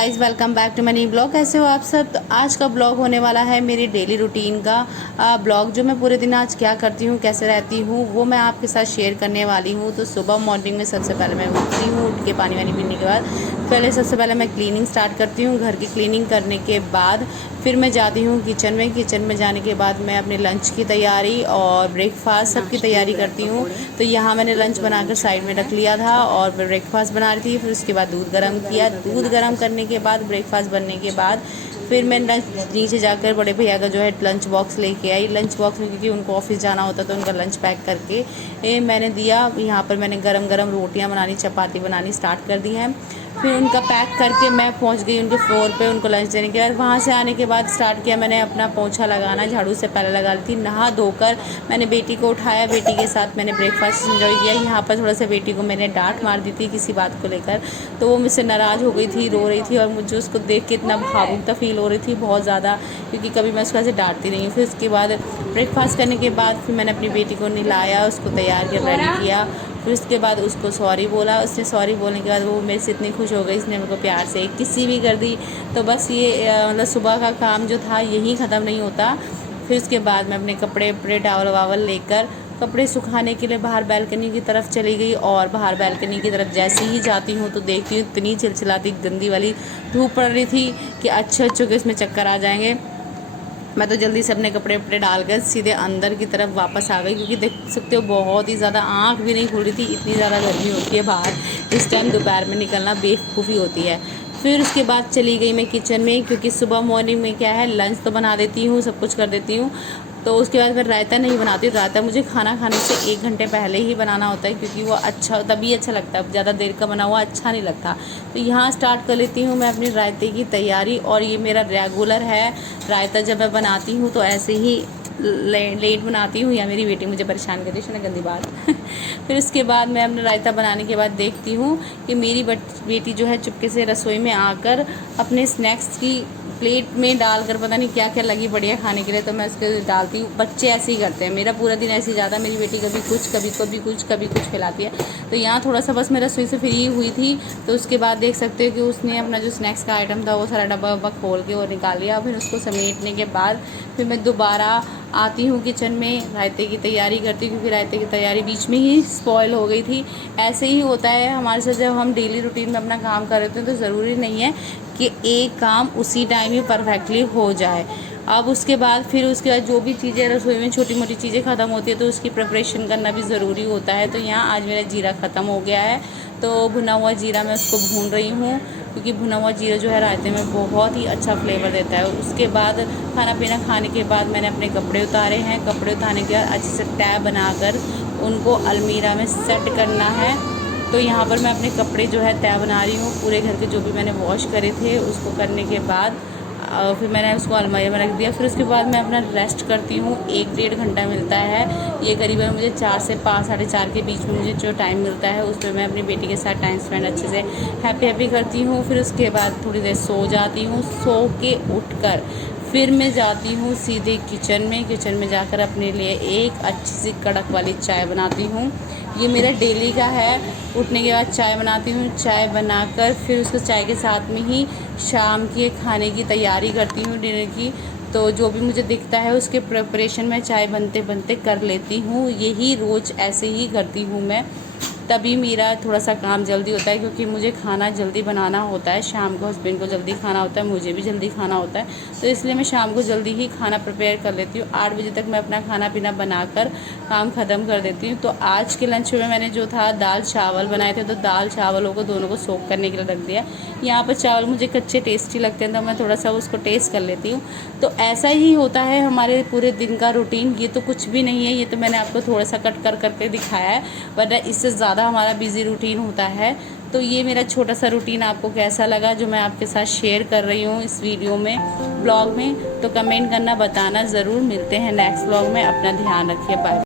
Guys, welcome back to money blog. कैसे हो आप सब। तो आज का ब्लॉग होने वाला है मेरी डेली रूटीन का ब्लॉग। जो मैं पूरे दिन आज क्या करती हूँ, कैसे रहती हूँ, वो मैं आपके साथ शेयर करने वाली हूँ। तो सुबह मॉर्निंग में सबसे पहले मैं उठती हूँ। उठ के पानी वानी पीने के बाद पहले सबसे पहले मैं क्लीनिंग स्टार्ट करती हूँ। घर की क्लीनिंग करने के बाद फिर मैं जाती हूँ किचन में। किचन में जाने के बाद मैं अपने लंच की तैयारी और ब्रेकफास्ट सबकी तैयारी करती हूँ। तो यहाँ मैंने लंच बनाकर साइड में रख लिया था और ब्रेकफास्ट बना रही थी। फिर उसके बाद दूध गर्म किया। दूध गर्म करने के बाद ब्रेकफास्ट बनने के बाद फिर मैं नीचे जाकर बड़े भैया का जो है लंच बॉक्स लेके आई। लंच बॉक्स में क्योंकि उनको ऑफिस जाना होता तो उनका लंच पैक करके मैंने दिया। यहाँ पर मैंने गरम गरम रोटियाँ बनानी, चपाती बनानी स्टार्ट कर दी हैं। फिर उनका पैक करके मैं पहुँच गई उनके फ्लोर पे उनको लंच देने के बाद। वहाँ से आने के बाद स्टार्ट किया मैंने अपना पोछा लगाना। झाड़ू से पहले लगा ली थी। नहा धोकर मैंने बेटी को उठाया। बेटी के साथ मैंने ब्रेकफास्ट एंजॉय किया। यहाँ पर थोड़ा सा बेटी को मैंने डांट मार दी थी किसी बात को लेकर, तो वो मुझसे नाराज़ हो गई थी, रो रही थी और मुझे उसको देख के इतना भावुकता फील हो रही थी बहुत ज़्यादा, क्योंकि कभी मैं उसको ऐसे डांटती नहीं हूँ। फिर उसके बाद ब्रेकफास्ट करने के बाद फिर मैंने अपनी बेटी को नहलाया, उसको तैयार कर रेडी किया। फिर उसके बाद उसको सॉरी बोला। उसने सॉरी बोलने के बाद वो मेरे से इतनी खुश हो गई, इसने मेरे को प्यार से एक किस्सी भी कर दी। तो बस ये मतलब सुबह का काम जो था यही ख़त्म नहीं होता। फिर उसके बाद मैं अपने कपड़े वपड़े टावल वावल लेकर कपड़े सुखाने के लिए बाहर बालकनी की तरफ चली गई। और बाहर बालकनी की तरफ जैसे ही जाती हूँ तो देखती हूँ इतनी चिलचिलाती गंदी वाली धूप पड़ रही थी कि अच्छे के इसमें चक्कर आ जाएंगे। मैं तो जल्दी से अपने कपड़े वपड़े डालकर सीधे अंदर की तरफ वापस आ गई, क्योंकि देख सकते हो बहुत ही ज़्यादा आँख भी नहीं खुल रही थी, इतनी ज़्यादा गर्मी होती है बाहर। इस टाइम दोपहर में निकलना बेवकूफ़ी होती है। फिर उसके बाद चली गई मैं किचन में, क्योंकि सुबह मॉर्निंग में क्या है लंच तो बना देती हूँ, सब कुछ कर देती हूँ। तो उसके बाद फिर रायता नहीं बनाती हूँ। रायता मुझे खाना खाने से 1 घंटे पहले ही बनाना होता है, क्योंकि वो अच्छा तभी अच्छा लगता है, ज़्यादा देर का बना हुआ अच्छा नहीं लगता। तो यहाँ स्टार्ट कर लेती हूँ मैं अपनी रायते की तैयारी। और ये मेरा रेगुलर है रायता। जब मैं बनाती हूँ तो ऐसे ही लेट बनाती हूँ, या मेरी बेटी मुझे परेशान करती है ना, गंदी बात। फिर उसके बाद मैं अपना रायता बनाने के बाद देखती हूँ कि मेरी बेटी जो है चुपके से रसोई में आकर अपने स्नैक्स की प्लेट में डालकर पता नहीं क्या क्या लगी बढ़िया खाने के लिए, तो मैं उसके डालती हूँ। बच्चे ऐसे ही करते हैं, मेरा पूरा दिन ऐसे ही जाता है। मेरी बेटी कभी कुछ कभी कुछ खिलाती है। तो यहाँ थोड़ा सा बस मैं रसोई से फ्री हुई थी, तो उसके बाद देख सकते हो कि उसने अपना जो स्नैक्स का आइटम था वो सारा डब्बा वब्बा खोल के वो निकाल लिया। फिर उसको समेटने के बाद फिर मैं दोबारा आती हूँ किचन में, रायते की तैयारी करती हूँ, क्योंकि रायते की तैयारी बीच में ही स्पॉइल हो गई थी। ऐसे ही होता है हमारे साथ, जब हम डेली रूटीन में अपना काम कर रहे होते हैं तो ज़रूरी नहीं है कि एक काम उसी टाइम ही परफेक्टली हो जाए। अब उसके बाद फिर उसके बाद जो भी चीज़ें रसोई में छोटी मोटी चीज़ें ख़त्म होती है तो उसकी प्रिपरेशन करना भी ज़रूरी होता है। तो यहाँ आज मेरा जीरा ख़त्म हो गया है, तो भुना हुआ जीरा मैं उसको भून रही हूँ, क्योंकि भुना हुआ जीरा जो है रायते में बहुत ही अच्छा फ्लेवर देता है। उसके बाद खाना पीना खाने के बाद मैंने अपने कपड़े उतारे हैं। कपड़े उतारने के बाद अच्छे से तह बनाकर उनको अलमीरा में सेट करना है। तो यहाँ पर मैं अपने कपड़े जो है तह बना रही हूँ, पूरे घर के जो भी मैंने वॉश करे थे उसको करने के बाद फिर मैंने उसको अलमारी में रख दिया। फिर उसके बाद मैं अपना रेस्ट करती हूँ। 1-1.5 घंटा मिलता है, ये करीबन मुझे 4 से 5 साढ़े 4 के बीच में मुझे जो टाइम मिलता है उस पर मैं अपनी बेटी के साथ टाइम स्पेंड अच्छे से हैप्पी करती हूँ। फिर उसके बाद थोड़ी देर सो जाती हूँ। सो के उठकर फिर मैं जाती हूँ सीधे किचन में। किचन में जाकर अपने लिए एक अच्छी सी कड़क वाली चाय बनाती हूँ। ये मेरा डेली का है, उठने के बाद चाय बनाती हूँ। चाय बनाकर फिर उसको चाय के साथ में ही शाम के खाने की तैयारी करती हूँ, डिनर की। तो जो भी मुझे दिखता है उसके प्रिपरेशन मैं चाय बनते बनते कर लेती हूँ। यही रोज़ ऐसे ही करती हूँ मैं, तभी मेरा थोड़ा सा काम जल्दी होता है, क्योंकि मुझे खाना जल्दी बनाना होता है। शाम को हस्बैंड को जल्दी खाना होता है, मुझे भी जल्दी खाना होता है, तो इसलिए मैं शाम को जल्दी ही खाना प्रिपेयर कर लेती हूँ। 8 बजे तक मैं अपना खाना पीना बनाकर काम ख़त्म कर देती हूँ। तो आज के लंच में मैंने जो था दाल चावल बनाए थे, तो दाल चावलों को दोनों को सोक करने के लिए रख दिया। यहाँ पर चावल मुझे कच्चे टेस्टी लगते हैं, तो मैं थोड़ा सा उसको टेस्ट कर लेती हूँ। तो ऐसा ही होता है हमारे पूरे दिन का रूटीन। ये तो कुछ भी नहीं है, ये तो मैंने आपको थोड़ा सा कट कर करके दिखाया है, वरना इससे ज़्यादा हमारा बिजी रूटीन होता है। तो ये मेरा छोटा सा रूटीन आपको कैसा लगा जो मैं आपके साथ शेयर कर रही हूँ इस वीडियो में, ब्लॉग में, तो कमेंट करना बताना ज़रूर। मिलते हैं नेक्स्ट ब्लॉग में, अपना ध्यान रखिए, बाय।